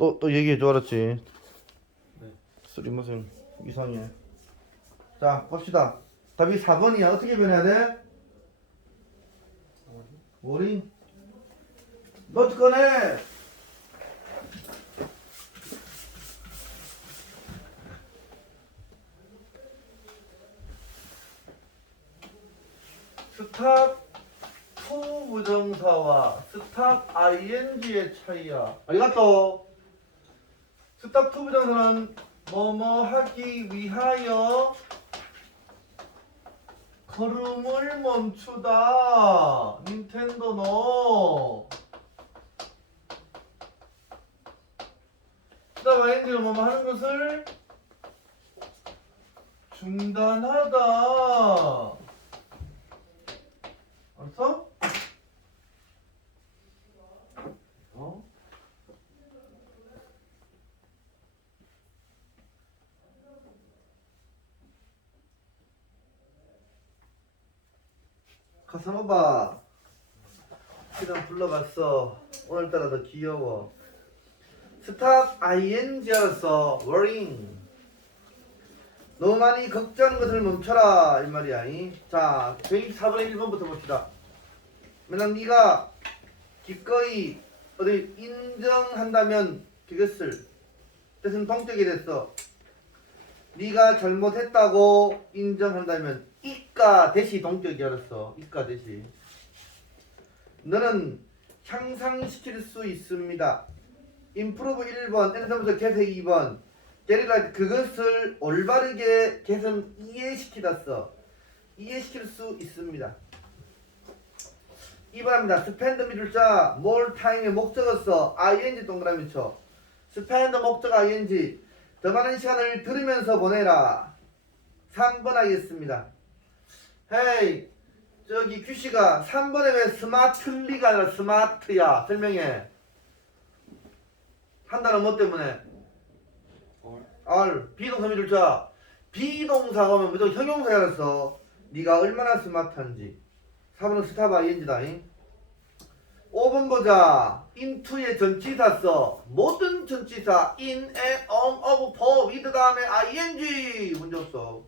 또 또 얘기해 줘 알았지? 네. 쓰리 무슨 이상해. 자 봅시다. 답이 4번이야. 어떻게 변해야 돼? 워링. 노트 꺼내. 스탑 투 부정사와 스탑 ing의 차이야. 아리가또. 스탑 투 부정사는 뭐뭐 하기 위하여 걸음을 멈추다. 닌텐도 너. 스탑 ing는 뭐뭐 하는 것을 중단하다. 알았어? 어? 카사노바 시간 불러봤어. 오늘따라 더 귀여워. 스탑 ing였어 worrying. 너무 많이 걱정하는 것을 멈춰라 이 말이야 이. 자 124번의 1번부터 봅시다. 만약 네가 기꺼이 어디 인정한다면 그것을 뜻은 동격이 됐어. 네가 잘못했다고 인정한다면 이까 대시 동격이 알았어. 이까 대시. 너는 향상시킬 수 있습니다. 임프로브 1번 엔섬서 개색 2번. 게리라 그것을 올바르게 개선 이해시키다 써 이해시킬 수 있습니다. 2번입니다. 스펜드 미룰자 more time의 목적어 써 ing 동그라미 쳐. 스펜드 목적 ing. 더 많은 시간을 들으면서 보내라. 3번 하겠습니다 헤이 저기 규씨가 3번에 왜 스마트리가 아니라 스마트야? 설명해. 한 단어 뭐 때문에? R. 비동사 미룰자 비동사가 오면 무조건 형용사야 그랬어 네가 얼마나 스마트한지. 4번은 스탑 ing다 잉? 5번 보자. into의 전치사 써. 모든 전치사 in, and, on, of, for, with 다음에 ing. 문제 없어.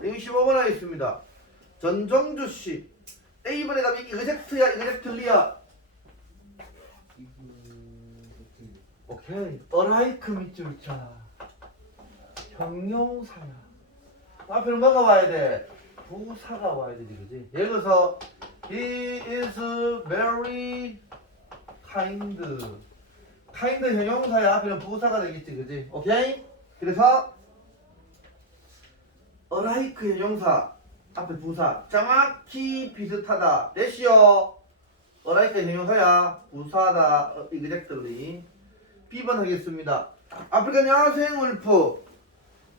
25번 하겠습니다 전정주 씨 A번의 답이 이그젝트야 이그젝틀리야 오케이 어라이크 밑줄자 형용사야 앞에는 뭐가 와야 돼? 부사가 와야 되지 그지? 예를 들어서 He is very kind kind 형용사야 앞에는 부사가 되겠지 그지? 오케이? 그래서 어라이크 형용사 앞에 부사. 정확히 비슷하다. 대시오 어라이크 형용사야. 부사다. 어, exactly B번 하겠습니다. 아프리칸 야생 울프.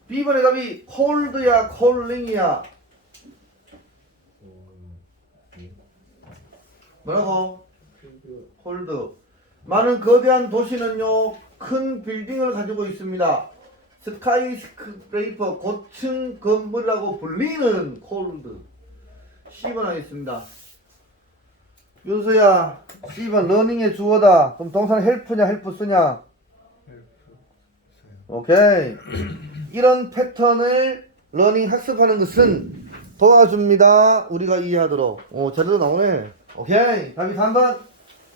B번의 답이 콜드야 콜링이야. 뭐라고? 콜드. 많은 거대한 도시는요 큰 빌딩을 가지고 있습니다 스카이스크레이퍼 고층 건물이라고 불리는 콜드. C번 하겠습니다. 윤수야 C번 러닝의 주어다. 그럼 동사는 헬프냐? 헬프 쓰냐 오케이. 이런 패턴을 러닝 학습하는 것은 도와줍니다. 우리가 이해하도록. 오 제대로 나오네. 오케이. 답이 3번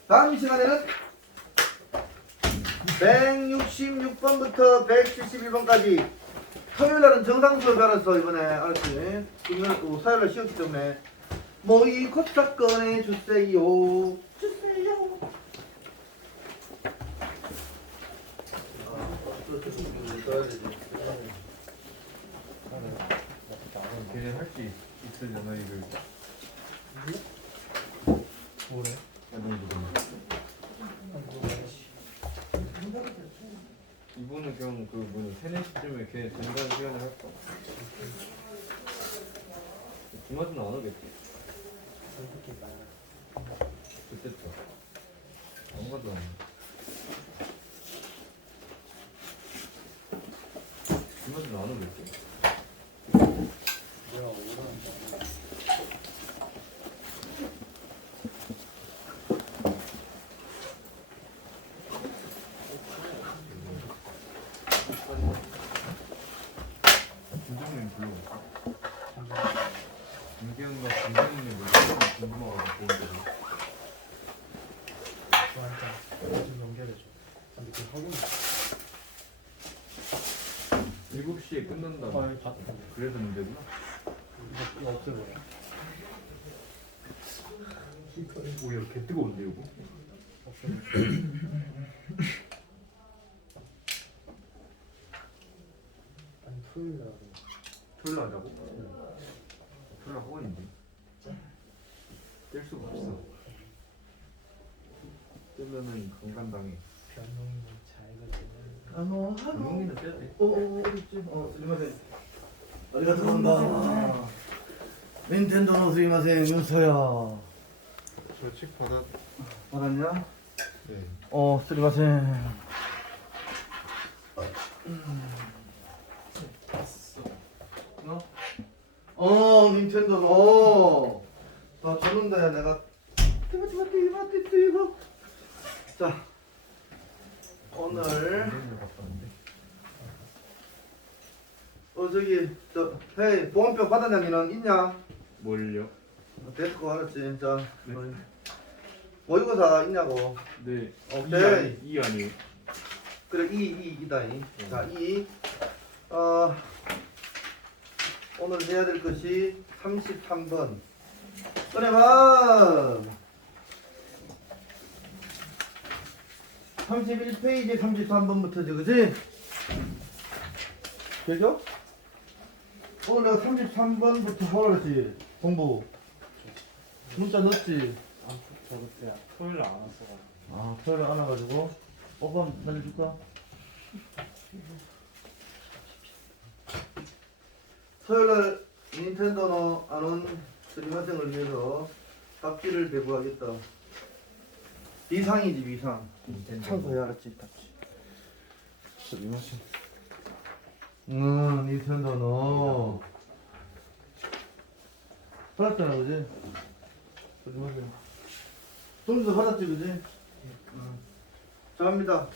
다음 시간에는 166번부터 171번까지 토요일날은 정상 수업 알았어 이번에 알았지 오늘 또 사요일날 쉬었기 때문에 모의 코차 꺼내 주세요. 주세요 7시에 끝난다고 아니 봤다 그래서 문제구나? 이거, 없애버려 오, 야, 개 뜨거운데, 이거? 토요일 하자고? 토요일 학원인데. 뗄 수가 없어. 떼면은 강간당해. 변동이 잘 거든 아노 강용민은 떼야 돼. 어 어딨지? 어 스리마세 아리가 들어온다 닌텐도노 스리마세 윤서야 저책 받았. 받았냐? 네. 어 스리마세 어? 어 닌텐도노 나 줬는데 내가 자 오늘. 어 저기 저 헤이 보온표 받았냐 니는 있냐? 뭘요? 됐을 거 알았지 자 네. 우리 모의고사 있냐고 네. 오케이. 이 아니에요. 그래 이 이 이다 이. 네. 자이 어, 오늘 해야 될 것이 33번 꺼내봐 31페이지 33번부터지 그지? 되죠? 오늘 내가 33번부터 하라 그랬지 공부 문자 넣었지 저 그때 토요일 안 왔어 아 표현을 안 와가지고 오빠 살려줄까? 토요일날 닌텐도노 안온 스리마생을 위해서 답지를 배부하겠다. 비상이지 비상. 참고해 알았지 답지. 스리마생 음 닌텐도노 받았잖아 그지? 스리마생 동서 받았지 그지? 음. 자 합니다.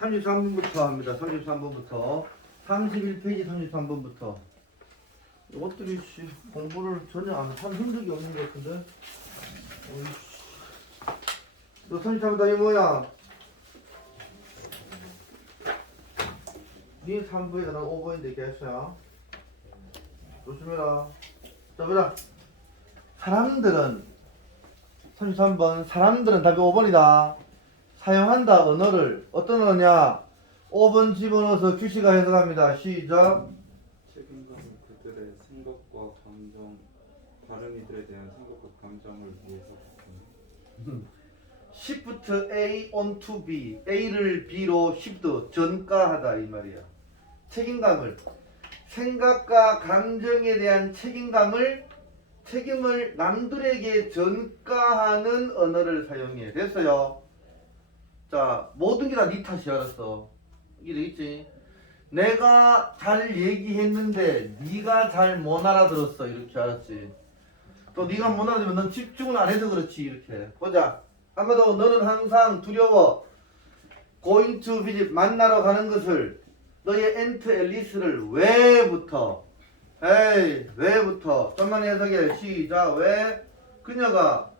33번부터 합니다. 33번부터 31페이지 33번부터. 이것들이 씨, 공부를 전혀 안한 흔적이 없는 것 같은데. 어이씨. 너 33번 이 뭐야? 니 3부에 난 5번인데 개수야. 조심해라. 자 보자. 사람들은 33번 사람들은 답이 5번이다. 사용한다 언어를. 어떤 언어냐 5번 집어넣어서 규시가 해석합니다. 시작. 책임감은 그들의 생각과 감정, 다른 이들에 대한 생각과 감정을 위해서 Shift A on to B. A를 B로 Shift 전가하다 이 말이야. 책임감을. 생각과 감정에 대한 책임감을 책임을 남들에게 전가하는 언어를 사용해. 됐어요. 자 모든 게 다 네 탓이 알았어 이게 되겠지. 내가 잘 얘기했는데 네가 잘 못 알아들었어? 이렇게 알았지. 또 네가 못 알아들으면 넌 집중을 안 해서 그렇지 이렇게. 보자. 한번 더 너는 항상 두려워. To visit 만나러 가는 것을 너의 엔트 앨리스를 왜부터? 에이 왜부터? 좀만 해석해 시작. 왜? 그녀가.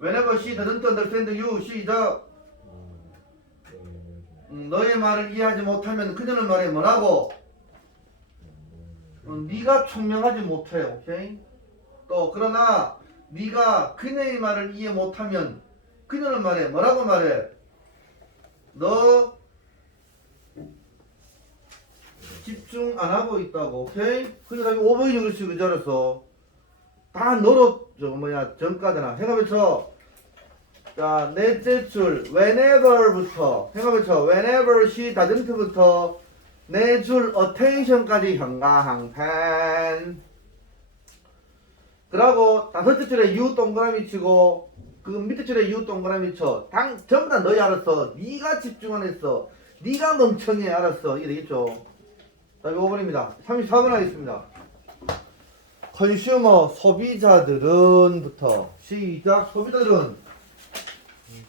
Whenever she doesn't understand you 시작. 음, 너의 말을 이해하지 못하면 그녀는 말해 뭐라고? 음, 네가 총명하지 못해 오케이? 또 그러나 네가 그녀의 말을 이해 못하면 그녀는 말해 뭐라고 말해? 너 집중 안 하고 있다고 오케이? 그러니까 5번이 그렇지 그지 알았어 다 너로 저 뭐야 전가잖아 해가 외쳐 자 넷째 줄 whenever부터 외쳐 whenever she doesn't부터 네 줄 attention까지 현가항펜 그러고 다섯째 줄에 you 동그라미 치고 그 밑에 줄에 you 동그라미 쳐. 당 전부 다 너희 알았어. 네가 집중 안 했어. 네가 멍청해 알았어. 이게 되겠죠. 자, 5번입니다. 34번 하겠습니다. 컨슈머 소비자들은부터 시작 소비자들은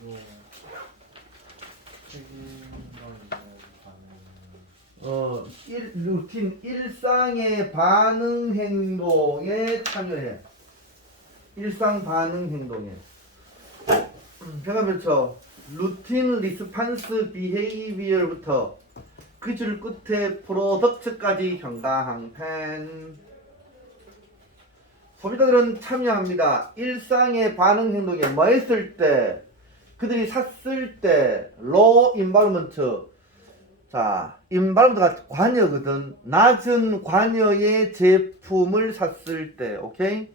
이거 책임감을 가는 어 일, 루틴 일상의 반응 행동에 참여해. 일상 반응 행동에. 펼쳐. 루틴 리스판스 비헤이비얼부터 그 줄 끝에 프로덕트까지 형광펜 소비자들은 참여합니다. 일상의 반응 행동에 뭐 했을 때 그들이 샀을 때 low environment 자 environment가 관여거든. 낮은 관여의 제품을 샀을 때 오케이?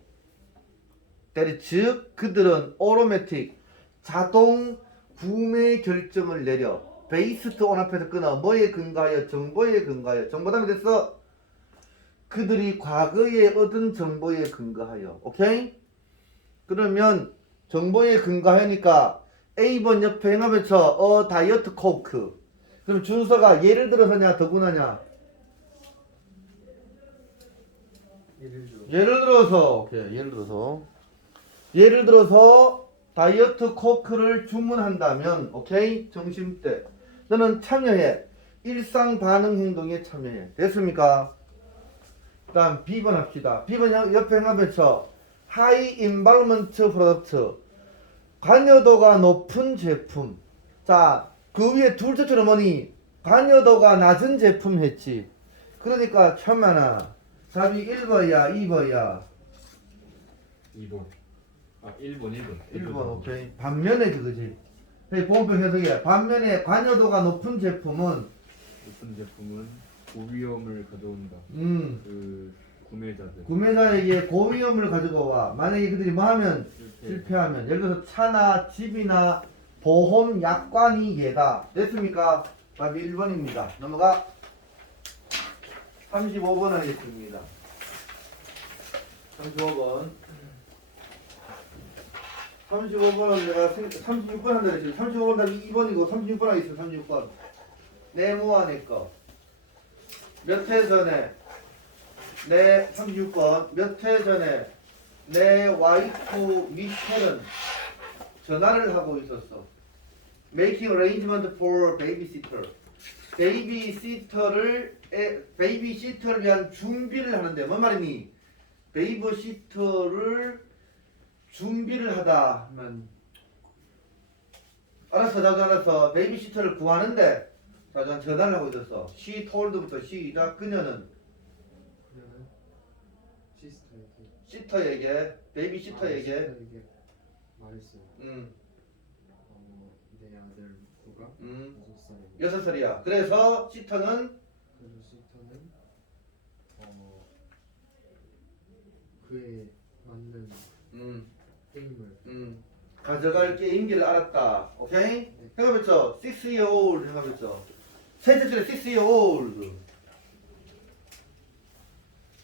때리 즉 그들은 automatic 자동 구매 결정을 내려 베이스트 온 앞에서 끊어 뭐에 근거하여 정보에 근거하여 정보 다음에 됐어. 그들이 과거에 얻은 정보에 근거하여 오케이? 그러면 정보에 근거하니까 A번 옆에 행하면 쳐어 다이어트 코크. 그럼 준서가 예를 들어서냐 더구나냐? 예를 들어 예를 들어서. 오케이 예를 들어서. 예를 들어서 다이어트 코크를 주문한다면 오케이? 점심 때. 너는 참여해. 일상 반응 행동에 참여해. 됐습니까? 다음 B번 합시다. B번 옆에 행하면 쳐 하이 인바르먼트 프로덕트 관여도가 높은 제품. 자 그 위에 둘째 줄은 뭐니? 관여도가 낮은 제품 했지. 그러니까 천만아. 답이 1번이야 2번이야? 2번. 아 1번 1번. 1번 오케이. 반면에 그거지? hey, 보험표 해석이야. 반면에 관여도가 높은 제품은? 어떤 제품은 고위험을 가져온다. 음. 그 구매자들. 구매자에게 고위험을 가지고 와 만약에 그들이 뭐 하면 실패. 실패하면. 예를 들어서 차나 집이나 보험 약관이 얘다 됐습니까? 답이 1번입니다. 넘어가. 35번 하겠습니다. 35번. 35번은 내가 36번 한다 그랬지. 35번 답이 2번이고 36번 하겠습니다. 36번. 네모와 내꺼 몇해 전에 내 36번 몇 해 전에 내 와이프 미셸은 전화를 하고 있었어. Making arrangement for babysitter. 베이비시터를 에, 베이비시터를 위한 준비를 하는데 뭔 말이니? 베이비시터를 준비를 하다 하면 알았어 나도 알았어 베이비시터를 구하는데 자, 전 전화를 하고 있었어. She told부터 시작 그녀는 그러면 시터에게 베이비시터에게 시스터에게 말했어요. 음, 어, 내 아들 누가 음, 여섯 살이고 여섯 살이야. 그래서 시터는 그래서 시스터는 어 그에 맞는 음, 게임을 음, 가져갈 게임기를 알았다. 오케이? 생각했죠? 6 year old 생각했죠? 셋째 줄에 6 year old.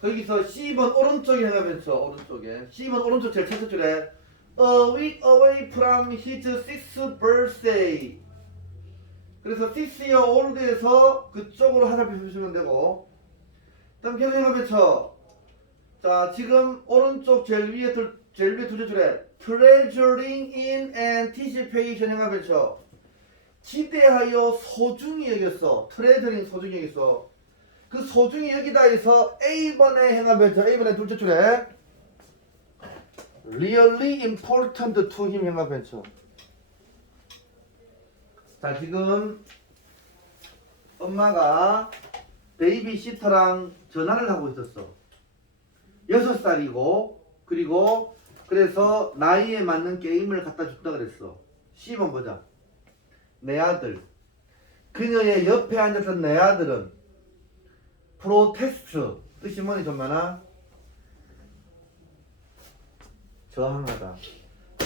거기서 C번 오른쪽에 생각했죠? 오른쪽에. C번 오른쪽 제일 첫째 줄에 A week away from his sixth birthday. 그래서 6 year old에서 그쪽으로 하살표 해주시면 되고 다음 계속 생각했죠? 자, 지금 오른쪽 제일 위에 둘, 제일 위에 두째 줄에 treasuring in anticipation 행하면서 기대하여 소중히 여겼어. treasuring 소중히 여겼어. 그 소중히 여기다 해서 A번에 행하면서 A번에 둘째 줄에 really important to him 행하면서 자, 지금 엄마가 베이비시터랑 전화를 하고 있었어. 여섯 살이고 그리고 그래서 나이에 맞는 게임을 갖다 줬다 그랬어. 10번 보자. 내 아들. 그녀의 옆에 앉았던 내 아들은 프로테스트 뜻이 뭐니 좀 많아? 저항하다.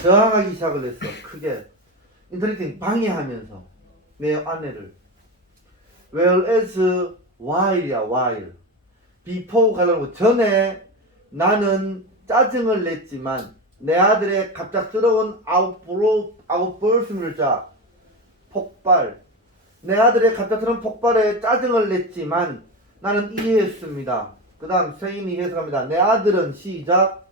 저항하기 시작을 했어. 크게. 인터넷팅 방해하면서 내 아내를. Whereas while이야 while. before 가려고 전에 나는 짜증을 냈지만 내 아들의 갑작스러운 아웃브로 아웃버스를 자 폭발 내 아들의 갑작스러운 폭발에 짜증을 냈지만 나는 이해했습니다. 그 다음 세인이 해석합니다. 내 아들은 시작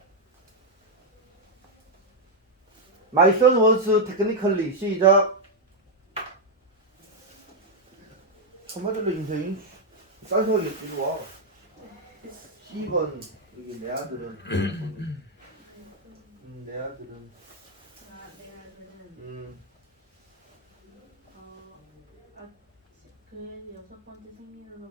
My son was technically 시작 한마디로 인생이 쌀쌀하게 이리 와 10번 여기 내 아들은 음, 내 아들은 음, 그의 여섯 번째 생일로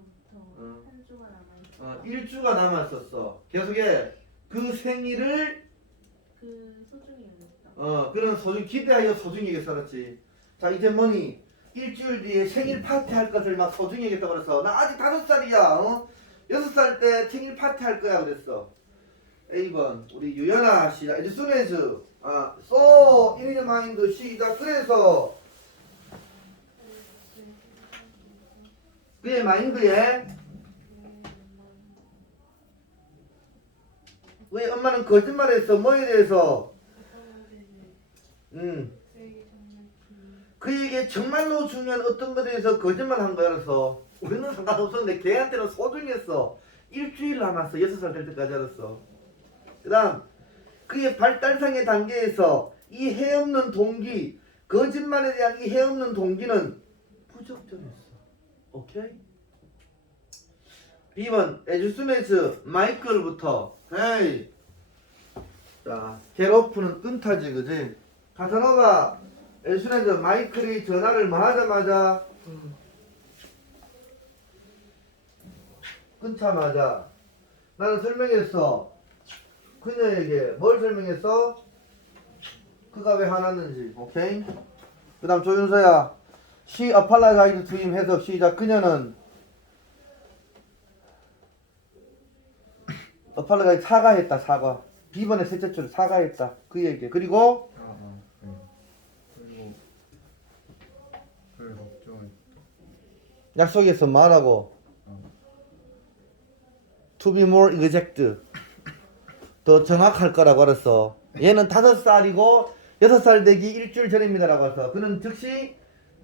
부터 어. 한 주가 남아있다. 어, 일주가 남았었어. 계속해. 그 생일을 그 소중히 여겼다. 어 그런 소중 기대하여 소중하게 살았지. 자 이제 뭐니 일주일 뒤에 생일 파티 할 것을 막 소중히 하겠다 그래서 나 아직 다섯 살이야. 어? 여섯 살 때 생일 파티 할 거야 그랬어. A번 우리 유연아 시작. 이제 수레즈 아 so in your mind 시작. 그래서 그의 마인드에 왜 엄마는 거짓말했어? 뭐에 대해서? 음 그에게 정말로 중요한 어떤 것에 대해서 거짓말한 그래서 우리는 상관없었는데 걔한테는 소중했어. 일주일 남았어. 여섯 살 될 때까지 알았어. 그 다음 그의 발달상의 단계에서 이 해없는 동기 거짓말에 대한 이 해없는 동기는 부적절했어. 오케이? B번 에주스메스 마이클부터 헤이. 자 게로프는 끈타지 그지? 가사노가 에주스메스 마이클이 전화를 뭐 하자마자 끊자마자 나는 설명했어. 그녀에게 뭘 설명했어? 그가 왜 화났는지 오케이? 그 다음 조윤서야. She apologized to him 해서 시작. 그녀는 apologize 사과했다 사과. B번의 셋째 줄 사과했다. 아, 네. 그리고 약속해서 말하고 to be more exact 더 정확할 거라고 알았어. 얘는 다섯 살이고 여섯 살 되기 일주일 전입니다라고 해서 그는 즉시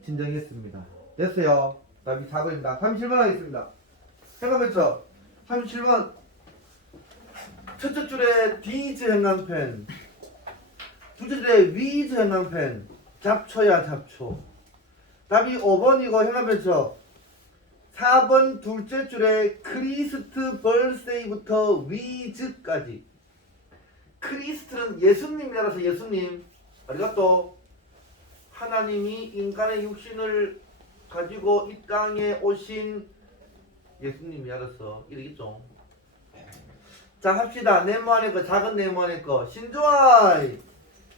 진정했습니다. 됐어요. 답이 4번입니다. 37번 하겠습니다. 생각했죠? 37번 첫째 줄에 디즈 행강펜 둘째 줄에 위즈 행강펜 잡초야 잡초. 답이 5번이고 행강펜죠 4번 둘째 줄에 크리스트 벌세이부터 위즈까지. 크리스트는 예수님이라서 예수님. 아리가 또 하나님이 인간의 육신을 가지고 이 땅에 오신 예수님이 알았어. 이러겠죠 자 합시다. 네모 안에 거 작은 네모 안에 거. 신조아이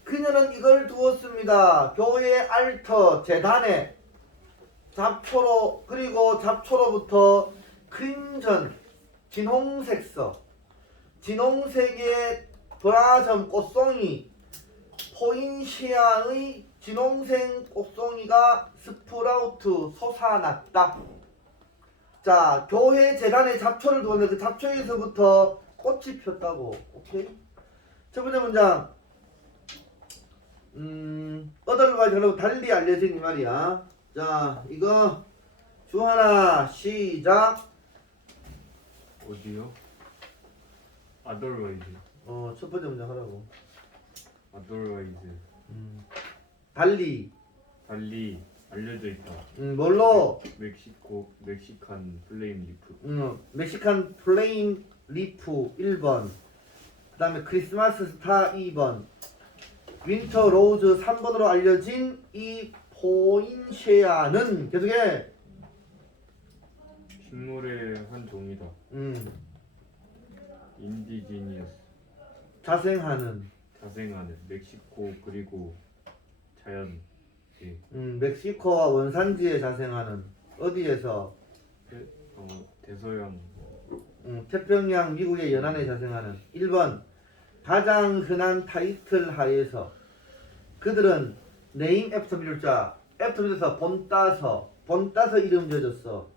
그녀는 이걸 두었습니다. 교회 알터 재단에 잡초로 그리고 잡초로부터 크림전 진홍색서 진홍색의 브라점 꽃송이 포인시아의 진홍색 꽃송이가 스프라우트 솟아났다. 자 교회 재단에 잡초를 두었는데 그 잡초에서부터 꽃이 폈다고. 오케이. 첫 번째 문장. 음, 어덜과 저로 달리 알려진 이 말이야. 자, 이거 주 하나 시작. 어디요? 아더라이즈 어, 첫 번째 문장 하라고. 아더라이즈 음, 달리. 달리 알려져 있다 음, 뭘로? 멕시코 멕시칸 플레임 리프 음, 멕시칸 플레인 리프 1번. 그 다음에 크리스마스 스타 2번. 윈터 로즈 3번으로 알려진 이 포인쉐아는 계속해. 식물의 한 종이다 음, 인디지니어스 자생하는. 자생하는 멕시코 그리고 자연 예, 음, 멕시코와 원산지에 자생하는 어디에서 태- 어, 대서양 음, 태평양 미국의 연안에 자생하는 1번 가장 흔한 타이틀 하에서 그들은 네임 애프터 미룰자 애프터 미룰자 본 따서 본 따서 이름 지어줬어.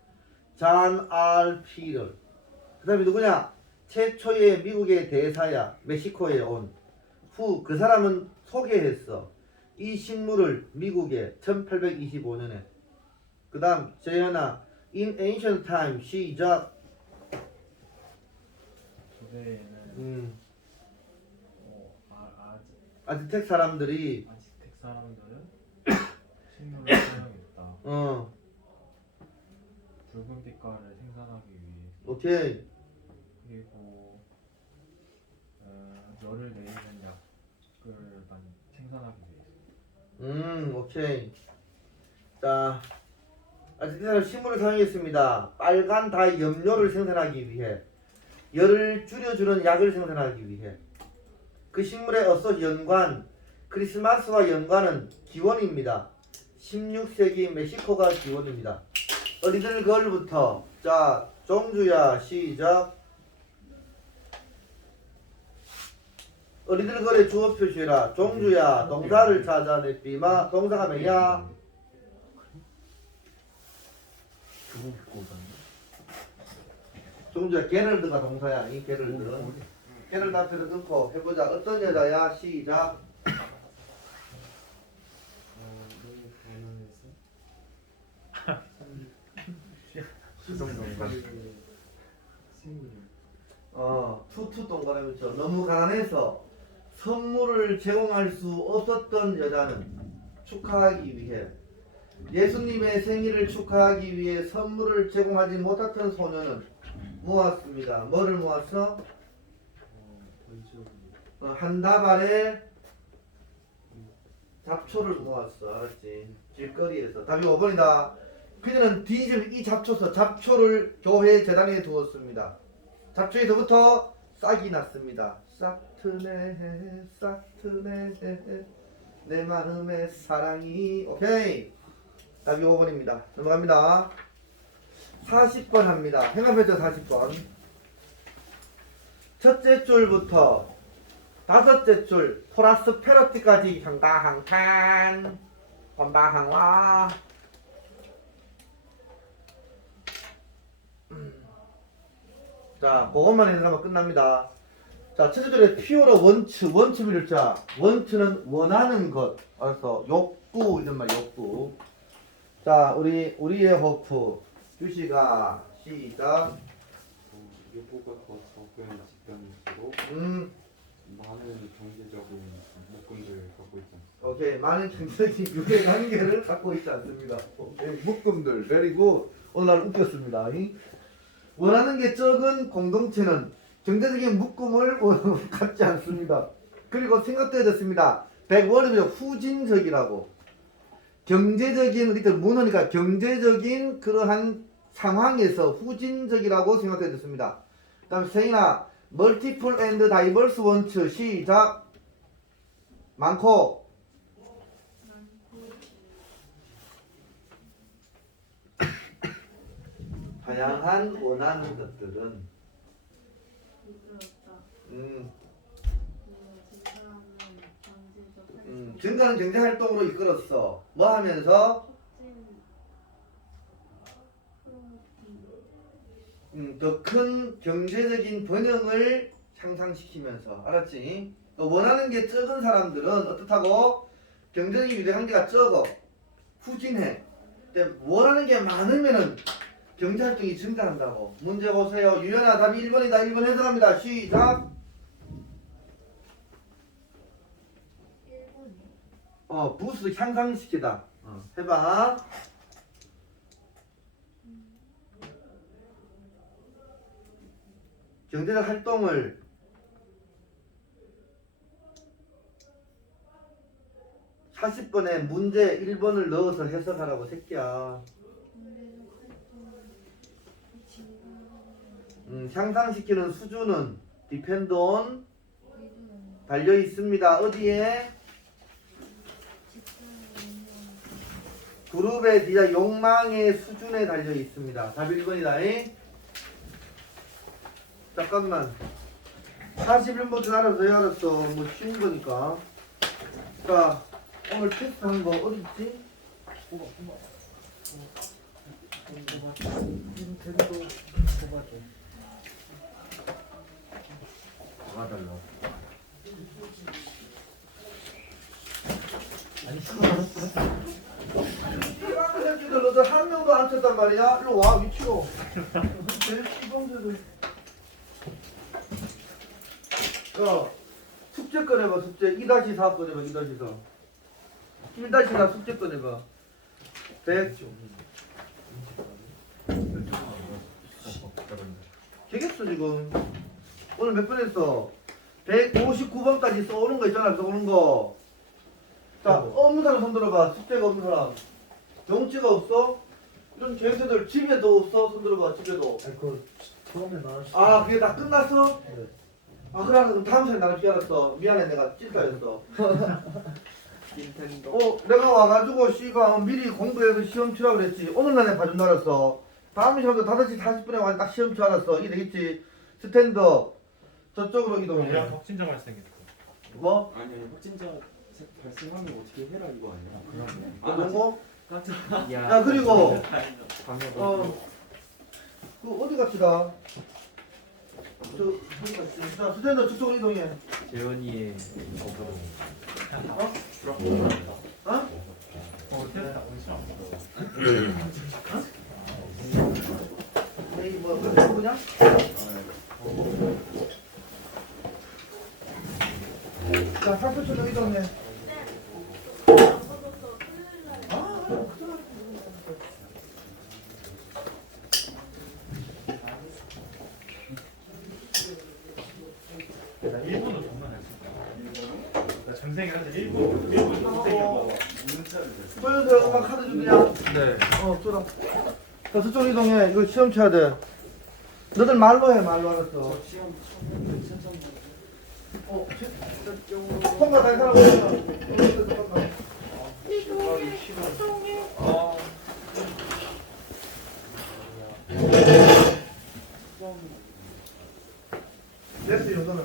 잔알 피럴. 그 다음에 누구냐? 최초의 미국의 대사야. 멕시코에 온. 후 그 사람은 소개했어. 이 식물을 미국에 1825년에. 그 다음 재현아 In ancient time 시작 음, 어, 아, 아즈, 아즈텍 사람들이 아즈텍 사람들은 식물을 사용했다. 어. 붉은 빛깔을 생산하기 위해. 오케이. 그리고 어, 열을 내리는 약을 만 생산하기 위해. 음 오케이. 자 아세트산을 식물을 사용했습니다. 빨간 다이 염료를 생산하기 위해 열을 줄여주는 약을 생산하기 위해 그 식물의 어서 연관 크리스마스와 연관은 기원입니다. 16세기 멕시코가 기원입니다. 어리들 걸부터. 자 종주야 시작. 어리들 걸의 주어 표시해라. 종주야 동사를 찾아내비마. 동사가 뭐야 종주야 게럴드가 동사야. 이 게럴드 게럴드 앞에서 끊고 해보자. 어떤 여자야? 시작. 어, 투투 동그라미죠. 너무 가난해서 선물을 제공할 수 없었던 여자는 축하하기 위해 예수님의 생일을 축하하기 위해 선물을 제공하지 못했던 소녀는 모았습니다. 뭐를 모았어? 어, 한 다발의 잡초를 모았어. 알았지? 길거리에서. 답이 5번이다. 그들은 뒤집은 이 잡초서 잡초를 교회 재단에 두었습니다. 잡초에서부터 싹이 났습니다. 싹트네 싹트네 내 마음의 사랑이 오케이 답이 5번입니다. 넘어갑니다. 40번 합니다. 행합했죠 40번. 첫째 줄부터 다섯째 줄 플러스 페러티까지 향다항탄. 건방항와 음. 자 그것만 해석하면 끝납니다. 자 첫째 줄에 피오러 원츠 원츠 밀자. 원츠는 원하는 것. 알았어 욕구 이런 말 욕구. 자 우리 우리의 호프 규시가 시작 어, 요구가 더 적은 집단일수록 음 많은 경제적인 목금들 갖고 있지 않습니까? 오케이 많은 경제적인 유해 관계를 갖고 있지 않습니다. 오케이 묶음들 그리고 오늘 날 웃겼습니다. 이? 원하는 게 적은 공동체는 경제적인 묶음을 원- 갖지 않습니다. 그리고 생각되어졌습니다. 백월이면 후진적이라고 경제적인 우리들 문헌이니까 경제적인 그러한 상황에서 후진적이라고 생각되어졌습니다. 그 다음에 세인아 멀티플 앤드 다이버스 원츠 시작 많고 다양한 원하는 것들은. 음, 그 음, 증가는 경제 활동으로 이끌었어. 뭐 하면서 촉진 프로모팅 음, 더 큰 경제적인 번영을 향상시키면서 알았지? 또 원하는 게 적은 사람들은 어떻다고 경제적인 유대 관계가 적어 후진해. 근데 원하는 게 많으면은 경제 활동이 증가한다고. 문제 보세요. 유연아 답이 1번이다. 1번 해석합니다. 시작. 1번이요? 어, 부스 향상시키다. 어, 해봐. 경제적 활동을 사십 번에 문제 1번을 넣어서 해석하라고 새끼야. 음, 향상시키는 수준은 depend on 달려 있습니다. 어디에? 그룹의 디자 욕망의 수준에 달려 있습니다. 답 1번이다. 잠깐만. 41번부터 알아서 해 알았어. 뭐 쉬운 거니까. 자, 오늘 테스트 한거 어디 있지? 뽑아, 뽑아. 뽑아. 이거 테스트 뽑아줘. 나가달라. 이런 새끼들 너들 한 명도 안 쳤단 말이야? 일로 와 위치로. 제일 시범들을. 야 숙제 꺼내봐 숙제. 2-4 꺼내봐 2-4 1-4 숙제 꺼내봐. 100 되겠어 지금. 오늘 몇 번 했어? 159번까지 써오는 거 있잖아 써오는 거 자 없는 사람 손 들어봐. 숙제가 없는 사람. 용지가 없어? 이런 계획서들 집에도 없어? 손 들어봐 집에도. 아니 그 처음에 나왔을 아 그게 다 끝났어? 네. 아 그래 그럼 다음 시간에 나갈 줄 알았어 미안해 내가 찔까였어 닌텐도. 어 내가 와가지고 씨발 미리 공부해서 시험 치라 그랬지. 오늘 날에 봐준다 알았어. 다음 시간도 5시 40분에 와서 딱 시험 치 알았어. 이게 되겠지. 스탠드업. 저쪽으로 이동해. 그냥 확진자 발생했고 뭐? 아니 아니 확진자 세- 발생하면 어떻게 해라 이거 아니야? 너 농구? 야, 야 그리고 방역 어, 그 어디 갑시다. 저. 자, 스탠드 저쪽으로 이동해. 재현이의 거부로 어? 어 테스트 오시죠 에이 뭐 그냥 그냥? 자, 사표 저쪽 이동해. 야, 서쪽 이동해. 이거 시험 쳐야 돼. 너들 말로 해, 말로 알았어. 시험 천천히. 어, 통과 다 사람 통과. 이동해, 이동해. 어. 됐어, 이거는.